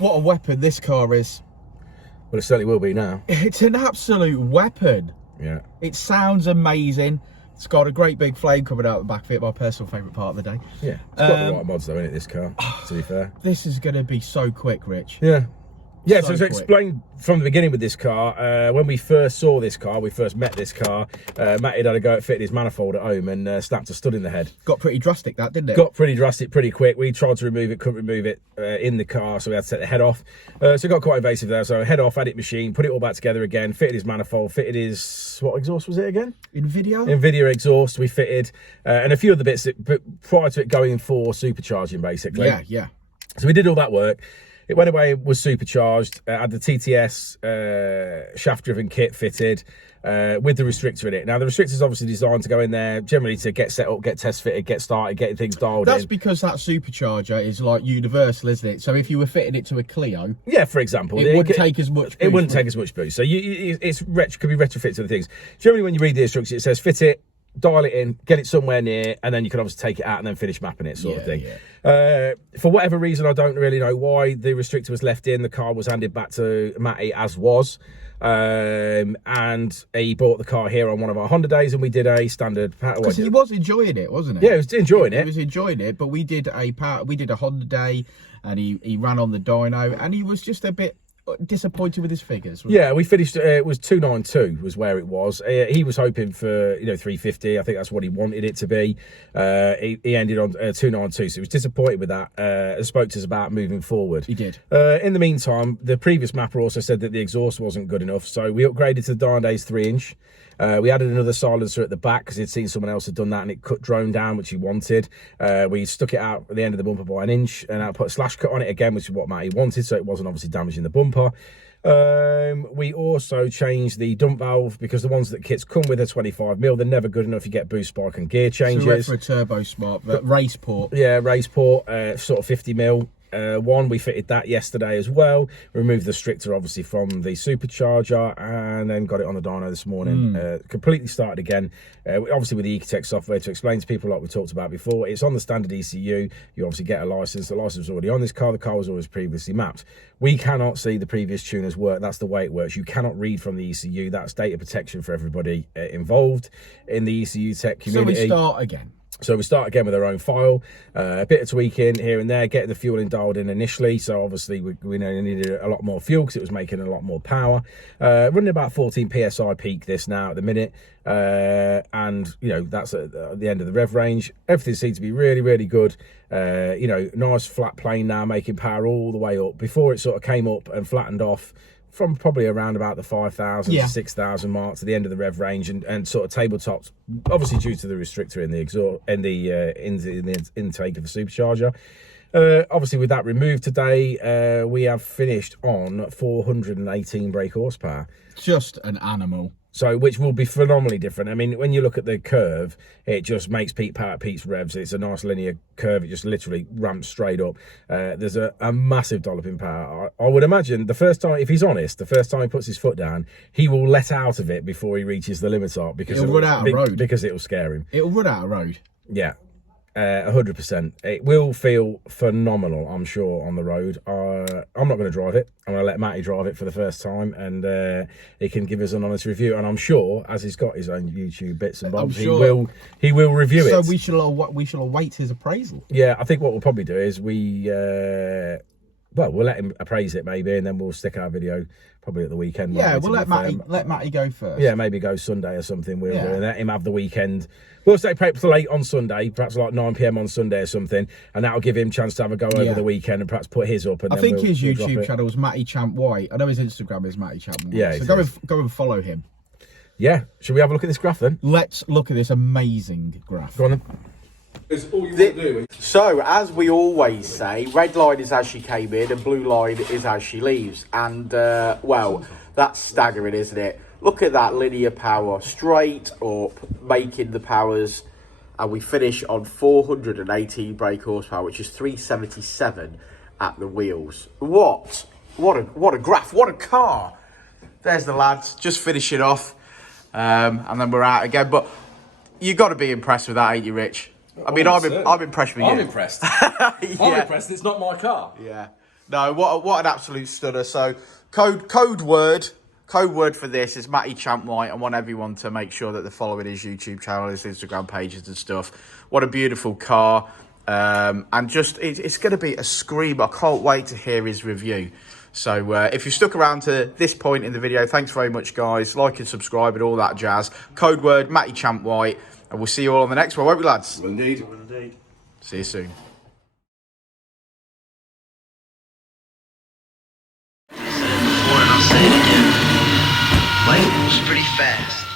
What a weapon this car is. Well, it certainly will be now. It's an absolute weapon. Yeah. It sounds amazing. It's got a great big flame coming out the back of it, my personal favourite part of the day. Yeah. It's got the right mods though, innit, this car, to be fair. This is going to be so quick, Rich. Yeah. Yeah, so to quick. explain from the beginning with this car, when we first saw this car, we first met this car, Matty had a go at fitting his manifold at home and snapped a stud in the head. Got pretty drastic, that, didn't it? Got pretty drastic pretty quick. We tried to remove it, couldn't remove it in the car, so we had to take the head off. So it got quite invasive there. So head off, had it machined, put it all back together again, fitted his manifold, fitted his, what exhaust was it again? NVIDIA exhaust we fitted, and a few other bits that, prior to it going for supercharging, basically. Yeah, yeah. So we did all that work. It went away, was supercharged, had the TTS shaft-driven kit fitted with the restrictor in it. Now, the restrictor is obviously designed to go in there generally to get set up, get test fitted, get started, getting things dialed in. That's because that supercharger is like universal, isn't it? So if you were fitting it to a Clio, yeah, for example, it wouldn't take as much boost. It wouldn't take as much boost. So could be retrofit to the things. Generally, when you read the instructions, it says fit it, dial it in, get it somewhere near, and then you can obviously take it out and then finish mapping it, sort of thing. Yeah. For whatever reason, I don't really know why the restrictor was left in. The car was handed back to Matty as was, and he bought the car here on one of our Honda days, and we did a standard. Because he was enjoying it, wasn't he? Yeah, he was enjoying it. He was enjoying it, but we did a Honda day, and he ran on the dyno, and he was just a bit disappointed with his figures. Yeah, we finished, it was 292 was where it was. He was hoping for, 350. I think that's what he wanted it to be. He ended on 292, so he was disappointed with that and spoke to us about moving forward. He did. In the meantime, the previous mapper also said that the exhaust wasn't good enough, so we upgraded to the Dynodaze 3-inch. We added another silencer at the back because he'd seen someone else had done that and it cut drone down, which he wanted. We stuck it out at the end of the bumper by 1 inch and I put a slash cut on it again, which is what Matty wanted, so it wasn't obviously damaging the bumper. We also changed the dump valve because the ones that kits come with are 25mm. They're never good enough. You get boost, spike and gear changes. So we went for a turbo smart, but race port. Yeah, race port, sort of 50mm. One, we fitted that yesterday as well. Removed the restrictor obviously from the supercharger and then got it on the dyno this morning. Completely started again, obviously with the Ecutek software. To explain to people, like we talked about before, it's on the standard ECU. You obviously get a license. The license was already on this car. The car was always previously mapped. We cannot see the previous tuners work. That's the way it works. You cannot read from the ECU. That's data protection for everybody involved in the ECU tech community. So we start again. So we start again with our own file, a bit of tweaking here and there, getting the fueling dialed in initially. So obviously we needed a lot more fuel because it was making a lot more power. Running about 14 PSI peak this now at the minute. And, that's at the end of the rev range. Everything seems to be really, really good. Nice flat plane now, making power all the way up. Before it sort of came up and flattened off from probably around about the 5,000 to 6,000 mark to the end of the rev range and sort of tabletops, obviously due to the restrictor in the exhaust and the intake of the supercharger. Obviously with that removed today, we have finished on 418 brake horsepower. Just an animal. So, which will be phenomenally different. I mean, when you look at the curve, it just makes peak power, peaks revs. It's a nice linear curve. It just literally ramps straight up. There's a massive dollop in power. I would imagine the first time, if he's honest, the first time he puts his foot down, he will let out of it before he reaches the limiter because it'll run out of road. Because it'll scare him. It'll run out of road. Yeah. 100%. It will feel phenomenal, I'm sure, on the road. I'm not going to drive it. I'm going to let Matty drive it for the first time, and he can give us an honest review. And I'm sure, as he's got his own YouTube bits and bobs, he will review it. So we shall await his appraisal. Yeah, I think what we'll probably do is we'll let him appraise it maybe, and then we'll stick our video probably at the weekend. Yeah, we'll let Matty go first. Yeah, maybe go Sunday or something. We'll let him have the weekend. We'll stay perhaps late on Sunday, perhaps like 9 PM on Sunday or something, and that'll give him a chance to have a go over the weekend and perhaps put his up. And I think his YouTube channel is Matty Champ White. I know his Instagram is Matty Champ White. Yeah, so go and follow him. Yeah, should we have a look at this graph then? Let's look at this amazing graph. Go on then. It's all you want to do. So, as we always say, red line is as she came in and blue line is as she leaves. And, well, that's staggering, isn't it? Look at that linear power, straight up, making the powers. And we finish on 418 brake horsepower, which is 377 at the wheels. What a graph, what a car. There's the lads, just finishing off. And then we're out again. But you got to be impressed with that, ain't you, Rich? I mean, I'm impressed with you. I'm impressed. I'm impressed. It's not my car. Yeah. No, what an absolute stunner. So code word for this is Matty Champwhite. I want everyone to make sure that they're following his YouTube channel, his Instagram pages and stuff. What a beautiful car. And just, it's going to be a scream. I can't wait to hear his review. So if you stuck around to this point in the video, thanks very much, guys. Like and subscribe and all that jazz. Code word, Matty Champwhite. And we'll see you all on the next one, won't we, lads? Indeed. See you soon. Before and I'll say it again. Life moves pretty fast.